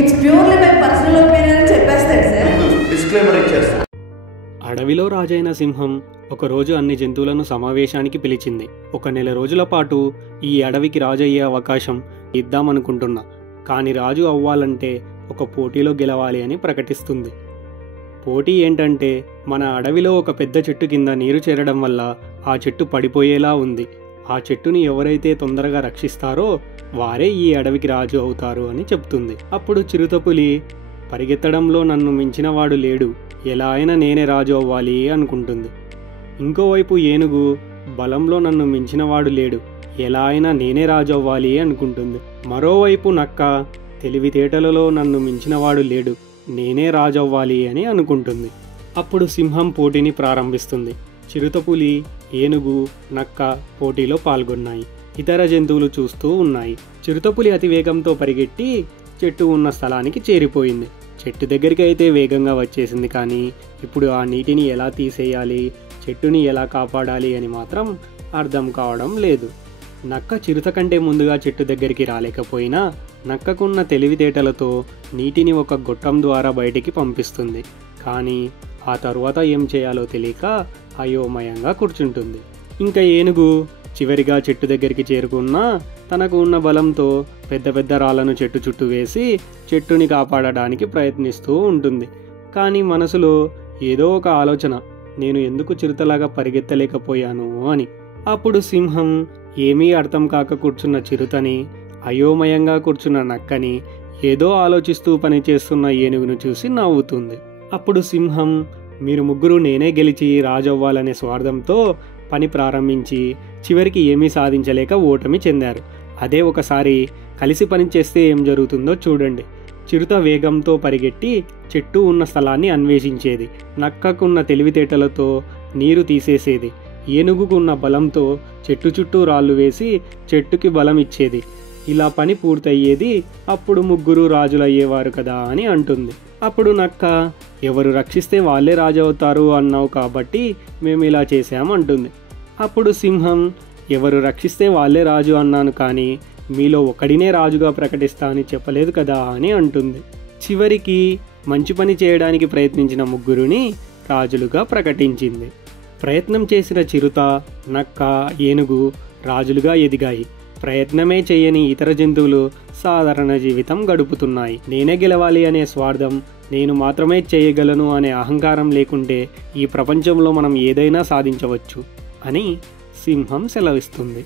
It's purely my personal opinion అని చెప్పేస్తాడు sir. Disclaimer ఇచ్చేస్తా. అడవిలో రాజైన సింహం ఒకరోజు అన్ని జంతువులను సమావేశానికి పిలిచింది. 1 నెల రోజుల పాటు ఈ అడవికి రాజయ్యే అవకాశం ఇద్దామనుకుంటున్నా, కానీ రాజు అవ్వాలంటే ఒక పోటీలో గెలవాలి అని ప్రకటిస్తుంది. పోటీ ఏంటంటే, మన అడవిలో ఒక పెద్ద చెట్టు కింద నీరు చేరడం వల్ల ఆ చెట్టు పడిపోయేలా ఉంది. ఆ చెట్టుని ఎవరైతే తొందరగా రక్షిస్తారో వారే ఈ అడవికి రాజు అవుతారు అని చెప్తుంది. అప్పుడు చిరుతపులి, పరిగెత్తడంలో నన్ను మించినవాడు లేడు, ఎలా అయినా నేనే రాజు అవ్వాలి అనుకుంటుంది. ఇంకోవైపు ఏనుగు, బలంలో నన్ను మించినవాడు లేడు, ఎలా అయినా నేనే రాజు అవ్వాలి అనుకుంటుంది. మరోవైపు నక్క, తెలివితేటలలో నన్ను మించినవాడు లేడు, నేనే రాజు అవ్వాలి అని అనుకుంటుంది. అప్పుడు సింహం పోటీని ప్రారంభిస్తుంది. చిరుతపులి, ఏనుగు, నక్క పోటీలో పాల్గొన్నాయి. ఇతర జంతువులు చూస్తూ ఉన్నాయి. చిరుతపులి అతి వేగంతో పరిగెట్టి చెట్టు ఉన్న స్థలానికి చేరిపోయింది. చెట్టు దగ్గరికి అయితే వేగంగా వచ్చేసింది, కానీ ఇప్పుడు ఆ నీటిని ఎలా తీసేయాలి, చెట్టుని ఎలా కాపాడాలి అని మాత్రం అర్థం కావడం లేదు. నక్క చిరుత కంటే ముందుగా చెట్టు దగ్గరికి రాలేకపోయినా నక్కకున్న తెలివితేటలతో నీటిని ఒక గొట్టం ద్వారా బయటికి పంపిస్తుంది. కానీ ఆ తరువాత ఏం చేయాలో తెలియక అయోమయంగా కూర్చుంటుంది. ఇంకా ఏనుగు చివరిగా చెట్టు దగ్గరికి చేరుకున్నా తనకు ఉన్న బలంతో పెద్ద పెద్ద రాళ్లను చెట్టు చుట్టూ వేసి చెట్టుని కాపాడడానికి ప్రయత్నిస్తూ ఉంటుంది. కానీ మనసులో ఏదో ఒక ఆలోచన, నేను ఎందుకు చిరుతలాగా పరిగెత్తలేకపోయాను అని. అప్పుడు సింహం ఏమీ అర్థం కాక కూర్చున్న చిరుతని, అయోమయంగా కూర్చున్న నక్కని, ఏదో ఆలోచిస్తూ పనిచేస్తున్న ఏనుగును చూసి నవ్వుతుంది. అప్పుడు సింహం, మీరు ముగ్గురు నేనే గెలిచి రాజవ్వాలనే స్వార్థంతో పని ప్రారంభించి చివరికి ఏమీ సాధించలేక ఓటమి చెందారు. అదే ఒకసారి కలిసి పనిచేస్తే ఏం జరుగుతుందో చూడండి. చిరుత వేగంతో పరిగెట్టి చెట్టు ఉన్న స్థలాన్ని అన్వేషించేది. నక్కకున్న తెలివితేటలతో నీరు తీసేసేది. ఏనుగుకున్న బలంతో చెట్టు చుట్టూ రాళ్ళు వేసి చెట్టుకి బలం ఇచ్చేది. ఇలా పని పూర్తయ్యేది. అప్పుడు ముగ్గురు రాజులయ్యేవారు కదా అని అంటుంది. అప్పుడు నక్క, ఎవరు రక్షిస్తే వాళ్ళే రాజు అవుతారు అన్నావు కాబట్టి మేము ఇలా చేశామంటుంది. అప్పుడు సింహం, ఎవరు రక్షిస్తే వాళ్ళే రాజు అన్నాను, కానీ మీలో ఒకడినే రాజుగా ప్రకటిస్తా అని చెప్పలేదు కదా అని అంటుంది. చివరికి మంచి పని చేయడానికి ప్రయత్నించిన ముగ్గురుని రాజులుగా ప్రకటించింది. ప్రయత్నం చేసిన చిరుత, నక్క, ఏనుగు రాజులుగా ఎదిగాయి. ప్రయత్నమే చేయని ఇతర జంతువులు సాధారణ జీవితం గడుపుతున్నాయి. నేనే గెలవాలి అనే స్వార్థం, నేను మాత్రమే చేయగలను అనే అహంకారం లేకుంటే ఈ ప్రపంచంలో మనం ఏదైనా సాధించవచ్చు అని సింహం సెలవిస్తుంది.